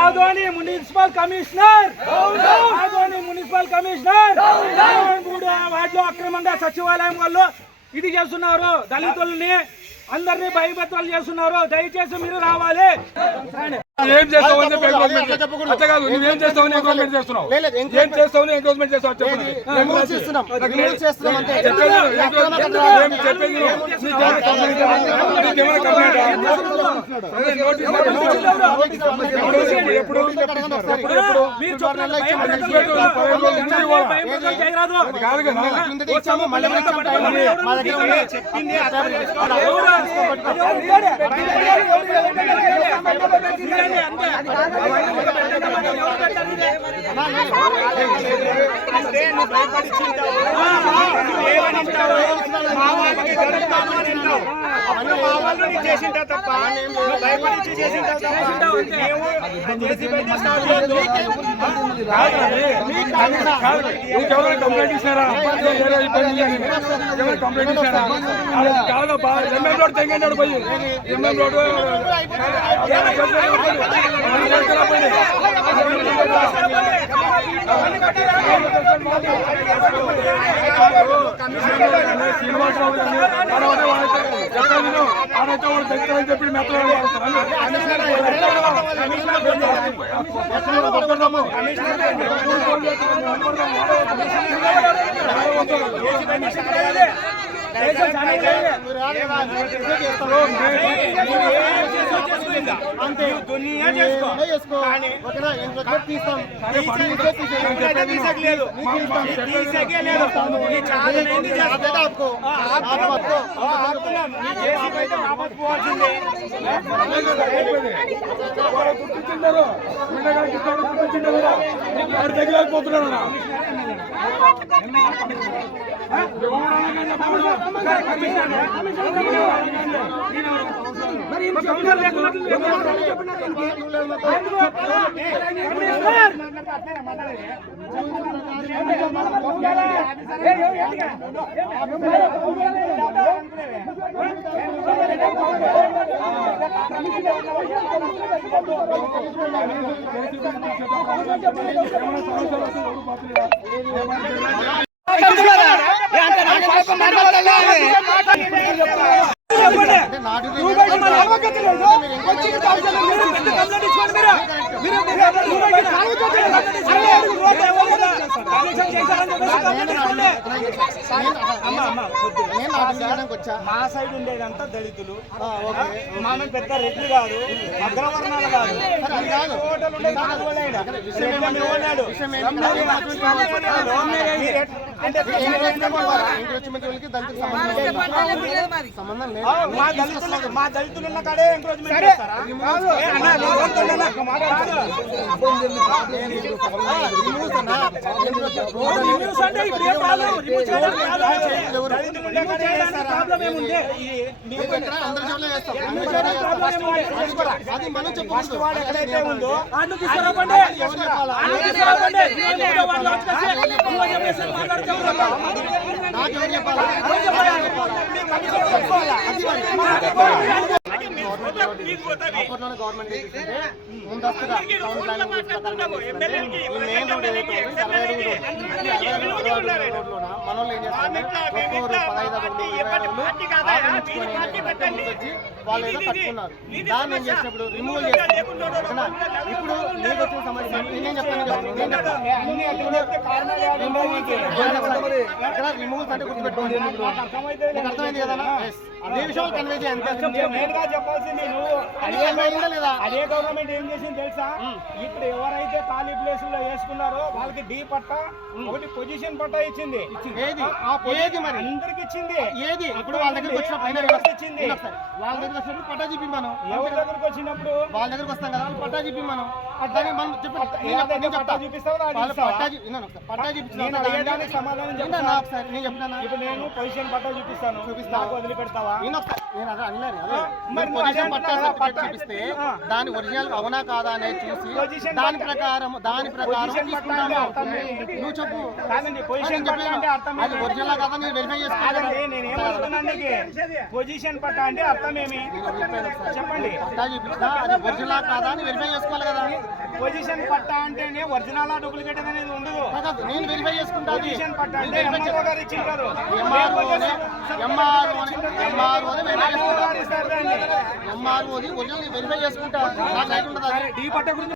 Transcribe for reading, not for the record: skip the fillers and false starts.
Adoni municipal commissioner వాటిలో అక్రమంగా సచివాలయం వాళ్ళు ఇది చేస్తున్నారు, దళితుల్ని అందరినీ భయభత్రాలు చేస్తున్నారు. దయచేసి మీరు రావాలి. ఏం చేస్తావు అని చెప్పి అట్లా కాదు, నువ్వేం చేస్తావు ఎంక్రోచ్మెంట్ చేస్తున్నావు, ఏం చేస్తావు ఎంక్రోచ్మెంట్ చేస్తావు చెప్పండి. చేసింటా తప్ప భయపడి చేసింటా కంప్లైంట్ ఇస్తారా? కంప్లైంట్ ఇస్తారా? కాదబ్బా, ఎంఎం రోడ్ తెంగంటాడు పోయి ఎంఎం రోడ్ చెప్పి తగ్గిపోతున్నాడు. మా సైడ్ ఉండేదంతా దళితులు, మన పెద్ద రెడ్లు కాదు, అగ్రవర్ణాలు కాదు. మా దళితులు ఉన్న కాడే ఎంక్రోచ్మెంట్ చేస్తారా? ఎక్కడైతే ఉందో గవర్నమెంట్ ముందస్తుగా మనోళ్ళు ఏం చేస్తారు, వాళ్ళు ఏదో కట్టుకున్నారు, దాన్ని ఏం చేసినప్పుడు రిమూవ్ చేస్తారు. ఇప్పుడు నీకు వచ్చిన సమస్య నేనేం చెప్తాను, రిమూవ్స్ అంటే గుర్తుపెట్టుకోండి. అర్థమైంది కదా, అదే విషయం కన్వే చేయాలి. చెప్పాల్సింది అదే గవర్నమెంట్ ఏం చేసింది తెలుసా? ఇప్పుడు ఎవరైతే ఖాళీ ప్లేసుల్లో వేసుకున్నారో వాళ్ళకి డి పట్టా, ఒకటి పొజిషన్ పట్టా ఇచ్చింది. ఏది మరి అందరికి ఇచ్చింది. ఏది ఇప్పుడు వాళ్ళ దగ్గరికి వచ్చినప్పుడు ఇచ్చింది, వాళ్ళ దగ్గర వచ్చినప్పుడు పట్టా చెప్పి మనం ఎవరి దగ్గరకు వచ్చినప్పుడు వాళ్ళ దగ్గరకు వస్తాం కదా, వాళ్ళు పట్టా చెప్పి మనం దాన్ని మనం చెప్పి చూపిస్తావు. పట్టా చూపించిన సమాధానం ఒకసారి నేను చెప్పినా, ఇప్పుడు నేను పొజిషన్ పట్టా చూపిస్తాను, నాకు వదిలిపెడతావా? నేను అదే అనలేదు. మరి పొజిషన్ పట్టా సర్టిఫికేట్ చూపిస్తే దాని ఒరిజినల్ అవునా కాదా అనేది చూసి దాని ప్రకారం తీసుకుంటాను. నువ్వు చెప్పు అది ఒరిజినల్ కాదా నేను వెరిఫై చేసుకోవాలి. పొజిషన్ పట్టా అంటే అర్థం ఏమి చెప్పండి. పట్టా చూపించినా అది ఒరిజినల్ కాదా కదా అని వెరిఫై చేసుకోవాలి కదా. పొజిషన్ పట్టా అంటేనే ఒరిజినల్ డూప్లికేట్ అనేది ఉండదు. కాదు, నేను వెరిఫై చేసుకుంటాను. పొజిషన్ పట్టా అంటే ఎంఆర్ఓ గారు ఇచ్చింటారు. ఎంఆర్ఓది ఒరిజినల్ వెరిఫై చేసుకుంటా. నాకు రైట్ ఉండదా? డి పట్ట గురించి